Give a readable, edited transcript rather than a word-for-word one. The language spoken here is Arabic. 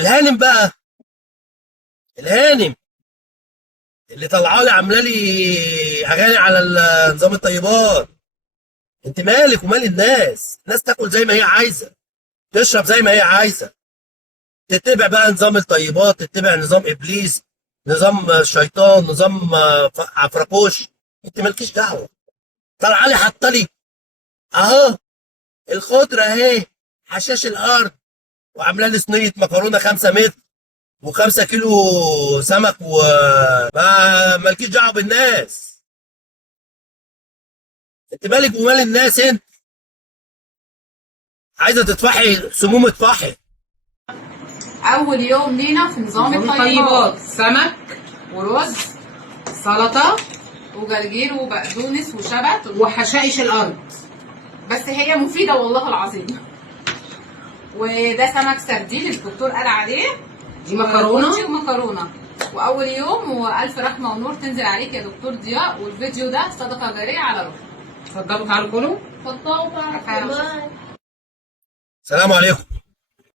الهانم بقى، الهانم اللي طالعه لي عامله لي اغاني على نظام الطيبات. انت مالك ومال الناس؟ الناس تاكل زي ما هي عايزه، تشرب زي ما هي عايزه، تتبع بقى نظام الطيبات، تتبع نظام ابليس، نظام الشيطان، نظام عفركوش. انت مالكيش دعوه. طالعه لي حاطه لي اهو الخضره اهي، حشاش الارض، وعامله لي صينيه مكرونه 5 متر و5 كيلو سمك، ما مالكيش دعوه بالناس. انت مالك ومال الناس؟ انت عايزه تطفحي سموم، اطفحي. اول يوم لينا في نظام الطيبات، سمك ورز، سلطه وجرجير وبقدونس وشبت وحشائش الارض. بس هي مفيده والله العظيم. وده سمك سردين الدكتور قال عليه. دي مكرونه. واول يوم والف رحمه ونور تنزل عليك يا دكتور ضياء. والفيديو ده صدقه جاريه على روحك. اتفضلوا تعالوا كلوا. اتفضلوا. السلام عليكم.